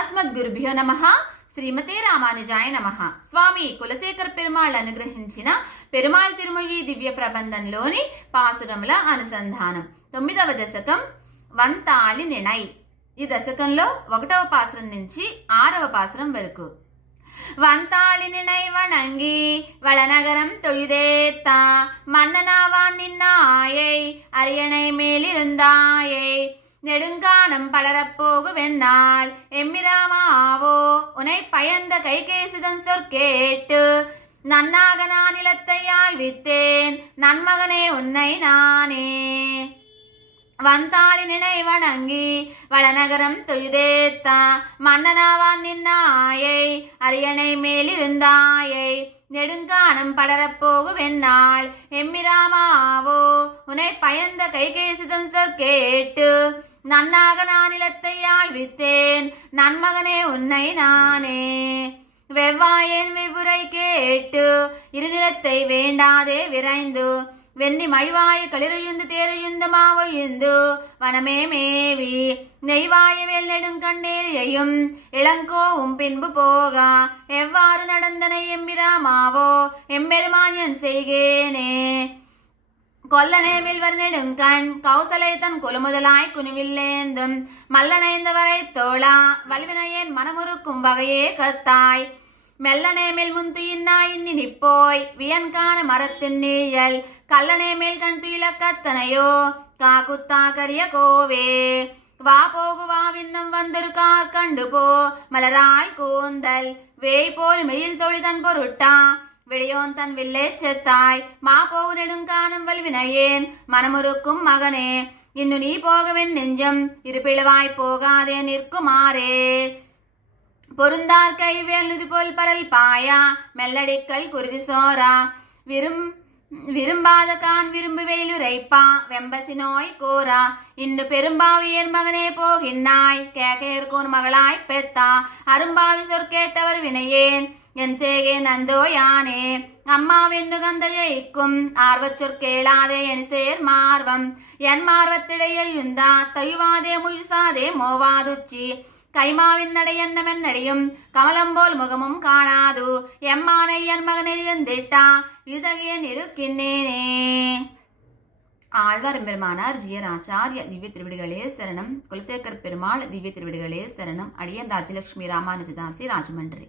అస్మద్గురుభ్యో నమః. శ్రీమతే రామానుజాయ నమః. స్వామి కులశేఖర పెరుమాళ్ అనుగ్రహించిన పెరుమాళ్ తిరుమొഴി దివ్య ప్రబంధంలోని పాసురముల అనుసంధానం. 9వ దశకం వంతాళి నిణై. ఈ దశకంలో 1వ పాసురం నుంచి 6వ పాసురం వరకు. వంతాళி நினை வணங்கி வளநகரம் தொழுதேத்த மன்னனாவான் நின்னாயை அரியணை மேலிருந்தாயை நெடுங்கானம் பலரப்போகு வெண்ணாள் எம்மிராமாவோ உனை பயந்த கைகேசிதன் சொற்கேட்டு நன்னாக நான் நிலத்தை ஆழ்வித்தேன் நன்மகனே உன்னை நானே. వంతాళి నిனை வணங்கி வளநகரம் தொழுதேத்த மன்னனாவான் நின்னாயை அரியணை மேலிருந்தாயை நெடுங்கானம் பலரப்போகு வெண்ணாள் எம்மிராமாவோ உனை பயந்த கைகேசிதன் சொற்கேட்டு நன்னாக நான் நிலத்தை ஆழ்வித்தேன் நன்மகனே உன்னை நானே. வெவ்வாயேன் வெவ்வுரை கேட்டு இருநிலத்தை வேண்டாதே விரைந்து வெண்ணி மழிவாய களிரெழுந்து தேரெழுந்து மாவெழுந்து வனமே மேவி நெய்வாய வெள்ளெடுங்கண்ணேரையும் இளங்கோவும் பின்பு போக எவ்வாறு நடந்தனை எம்பிராமாவோ எம்பெருமான் செய்கேனே. கொல்லனே வெல்வர் நெடுங்கண் கௌசலை தன் குலமுதலாய் குனிவில்லேந்தும் மல்லனைந்தவரை தோளா வல்வினையேன் மனமுறுக்கும் வகையே கத்தாய் மெல்லனே மேல் முந்து இன்னா இன்னி நிப்போய் வியன்கான மரத்தின் நீழல் கல்லனே மேல் கண் துயில கத்தனையோ காக்குத்தா கரிய கோவே வா போகு வா விண்ணம் வந்திருக்கார் கண்டு போ மலராள் கூந்தல் வேய் போல் மெயில் தொழிதன் பொருட்டா விளையோன் தன் வில்லே செத்தாய் மா போகு நெடுங்கானம் வல்வினையேன் மனமுறுக்கும் மகனே இன்னு நீ போகவென் நெஞ்சம் இருபிளவாய் போகாதே நிற்குமாறே. பொருந்தார் கைவேலுது போல் பரல் பாயா மெல்லடிக்கல் குருதி சோரா விரும்பாத கான் விரும்பு வெயிலுரைப்பா வெம்பசி நோய் கோரா இன்னு பெரும்பாவியர் மகனே போகின்னாய் கேக்கையர்கோன் மகளாய் பெத்தா அரும்பாவி சொற்கேட்டவர் வினையேன் என் சேகேன் அந்தோ யானே. அம்மாவென்னு கந்தையைக்கும் ஆர்வச் சொற்கேளாதே என் சேர் மார்வம் என் மார்வத்திடை எழுந்தா தயுவாதே முழுசாதே மோவாதுச்சி கைமாவின் நடை என்னமென்னடியும் கமலம்போல் முகமும் காணாது எம்மானை என் மகன் எழுந்திட்டா இழுதகியன் இருக்கின்னேனே. ஆழ்வார் பெருமானார் ஜியராச்சாரிய திவ்ய திருவிடிகளே சரணம். குலசேகர பெருமாள் திவ்ய திருவிடிகளே சரணம். அடியன் ராஜலட்சுமி ராமானுஜதாசி ராஜமன்றி.